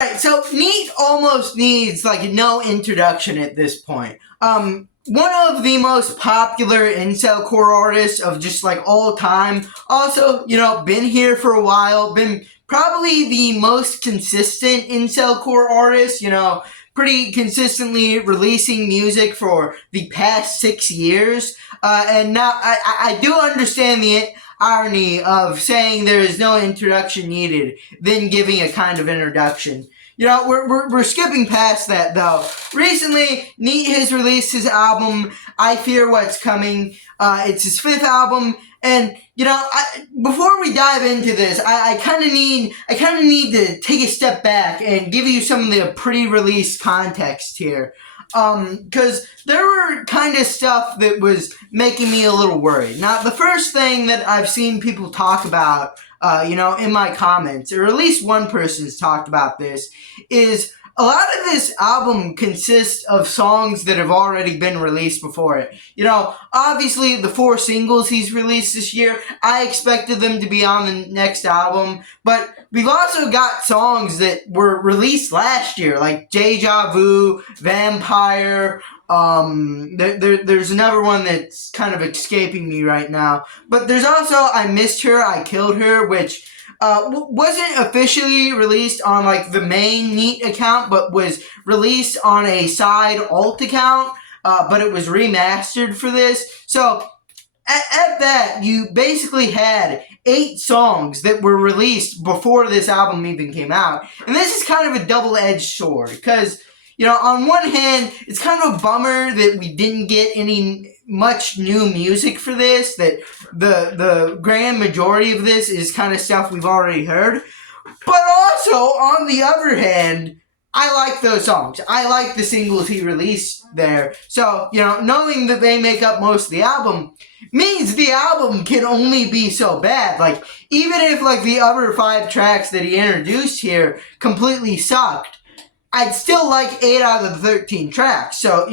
Right, so Neat almost needs like no introduction at this point. One of the most popular incel core artists of just like all time. Also, been here for a while. Been probably the most consistent incel core artist. Pretty consistently releasing music for the past 6 years. And now I do understand the irony of saying there is no introduction needed, then giving a kind of introduction. We're skipping past that though. Recently, Neat has released his album, I Fear What's Coming. It's his fifth album, and before we dive into this, I kind of need to take a step back and give you some of the pre-release context here. Because there were kind of stuff that was making me a little worried. Now, the first thing that I've seen people talk about, in my comments, or at least one person's talked about this, is a lot of this album consists of songs that have already been released before it. Obviously the 4 singles he's released this year, I expected them to be on the next album, but we've also got songs that were released last year, like Deja Vu, Vampire. There's another one that's kind of escaping me right now, but there's also I Missed Her, I Killed Her, which wasn't officially released on like the main Neat account, but was released on a side alt account, but it was remastered for this. So at that, you basically had 8 songs that were released before this album even came out. And this is kind of a double-edged sword, because on one hand, it's kind of a bummer that we didn't get any much new music for this, that the grand majority of this is kind of stuff we've already heard. But also, on the other hand, I like those songs. I like the singles he released there. So, knowing that they make up most of the album means the album can only be so bad. Like, even if like the other 5 tracks that he introduced here completely sucked, I'd still like 8 out of the 13 tracks. So,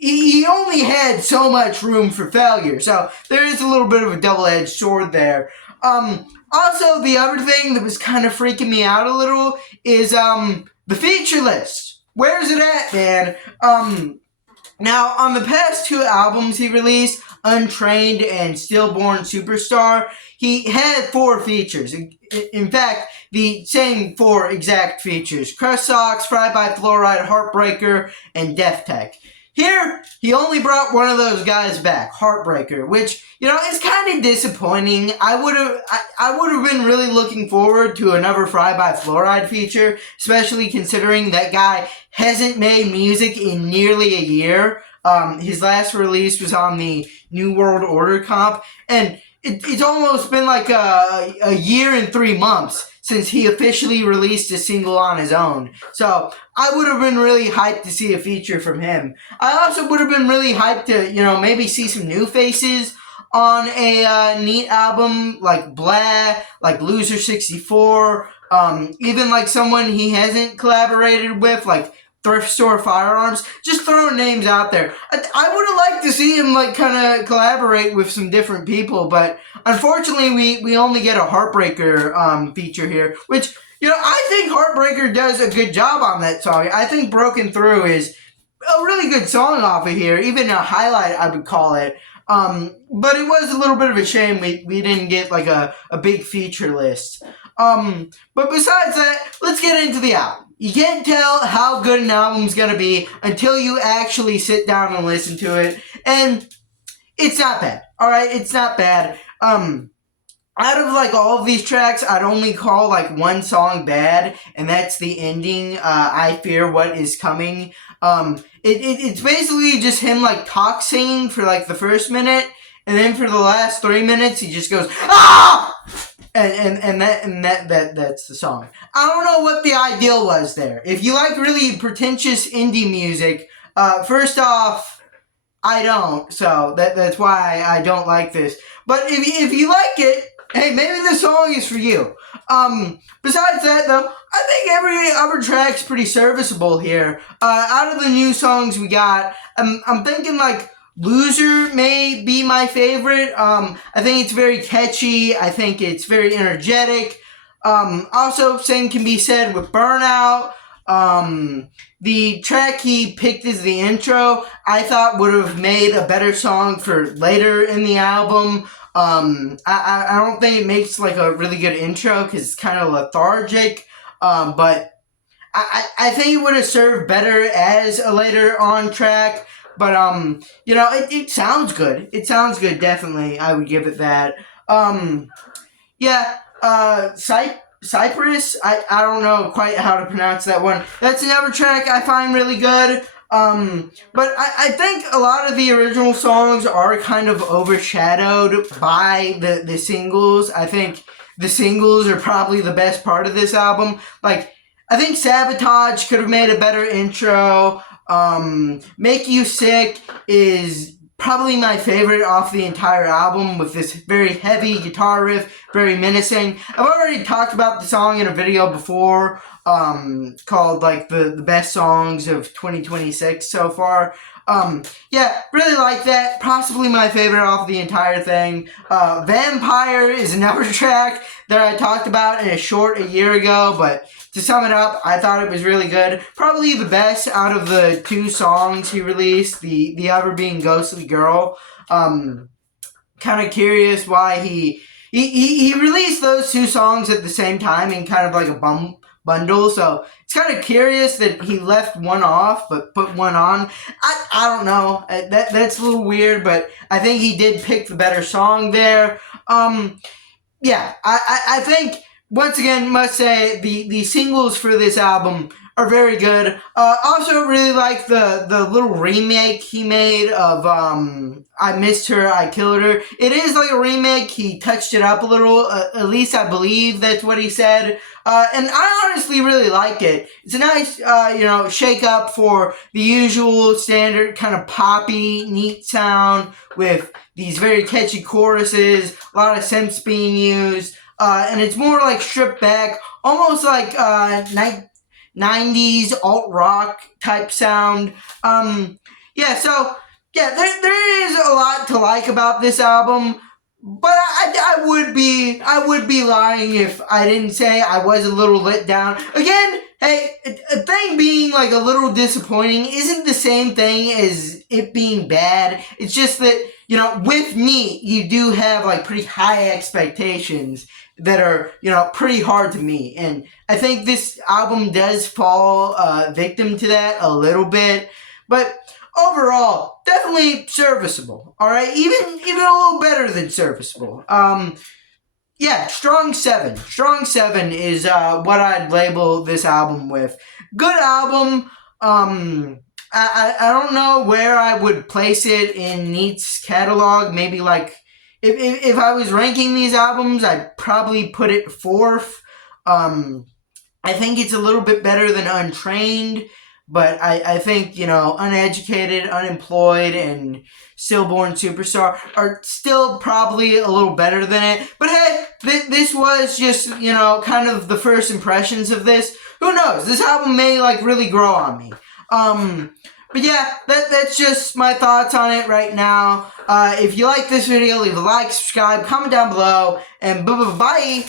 he only had so much room for failure. So there is a little bit of a double-edged sword there. Also, the other thing that was kind of freaking me out a little is the feature list. Where's it at, man? Now, on the past 2 albums he released, Untrained and Stillborn Superstar, he had 4 features. In fact, the same 4 exact features: Crush Socks, Fried by Fluoride, Heartbreaker, and Death Tech. Here, he only brought one of those guys back, Heartbreaker, which, is kind of disappointing. I would have been really looking forward to another Fried by Fluoride feature, especially considering that guy hasn't made music in nearly a year. His last release was on the New World Order comp, and it's almost been like a year and 3 months since he officially released a single on his own. So I would have been really hyped to see a feature from him. I also would have been really hyped to, maybe see some new faces on a Neat album, like Blah, like Loser 64, even like someone he hasn't collaborated with, like Thrift Store Firearms. Just throwing names out there. I would have liked to see him like kind of collaborate with some different people, but unfortunately we only get a Heartbreaker feature here, which I think Heartbreaker does a good job on that song. I think Broken Through is a really good song off of here, even a highlight I would call it. But it was a little bit of a shame we didn't get like a big feature list. But besides that, let's get into the album. You can't tell how good an album's gonna be until you actually sit down and listen to it, and it's not bad. Alright, it's not bad. Out of like all of these tracks, I'd only call like one song bad, and that's the ending, I Fear What Is Coming. It's basically just him like talk singing for like the first minute, and then for the last 3 minutes he just goes, ah! And that's the song. I don't know what the ideal was there. If you like really pretentious indie music, first off, I don't, so that's why I don't like this. But if you like it, hey, maybe the song is for you. Besides that, though, I think every other track's pretty serviceable here. Out of the new songs we got, I'm thinking like Loser may be my favorite. I think it's very catchy. I think it's very energetic. Also, same can be said with Burnout. The track he picked as the intro, I thought would have made a better song for later in the album. I don't think it makes like a really good intro because it's kind of lethargic. But I think it would have served better as a later on track. But it sounds good. It sounds good. Definitely, I would give it that. Yeah. Cypress. I don't know quite how to pronounce that one. That's another track I find really good. But I think a lot of the original songs are kind of overshadowed by the singles. I think the singles are probably the best part of this album. Like, I think Sabotage could have made a better intro. Make You Sick is probably my favorite off the entire album, with this very heavy guitar riff, very menacing. I've already talked about the song in a video before, called like the best songs of 2026 so far. Yeah, really like that. Possibly my favorite off the entire thing. Vampire is another track that I talked about in a short a year ago, but to sum it up, I thought it was really good. Probably the best out of the 2 songs he released, the other being Ghostly Girl. Kind of curious why he released those 2 songs at the same time in kind of like a bundle, so it's kind of curious that he left one off but put one on. I don't know. That's a little weird, but I think he did pick the better song there. Yeah, I think, once again, must say the singles for this album are very good. Also really like the little remake he made of I Missed Her, I Killed Her. It is like a remake. He touched it up a little, at least I believe that's what he said. And I honestly really like it. It's a nice, shake up for the usual standard kind of poppy, neat sound with these very catchy choruses, a lot of synths being used. And it's more like stripped back, almost like 90s alt-rock type sound. There is a lot to like about this album, but I would be lying if I didn't say I was a little let down. Again, hey, a thing being like a little disappointing isn't the same thing as it being bad. It's just that, with me, you do have like pretty high expectations that are, pretty hard to meet. And I think this album does fall victim to that a little bit. But overall, definitely serviceable. All right, even a little better than serviceable. Strong 7. Strong 7 is what I'd label this album with. Good album. I don't know where I would place it in Neet's catalog. Maybe like, if I was ranking these albums, I'd probably put it 4th. I think it's a little bit better than Untrained, but I think, Uneducated, Unemployed, and Stillborn Superstar are still probably a little better than it. But hey, this was just, kind of the first impressions of this. Who knows? This album may, really grow on me. But yeah, that's just my thoughts on it right now. If you like this video, leave a like, subscribe, comment down below, and bye-bye.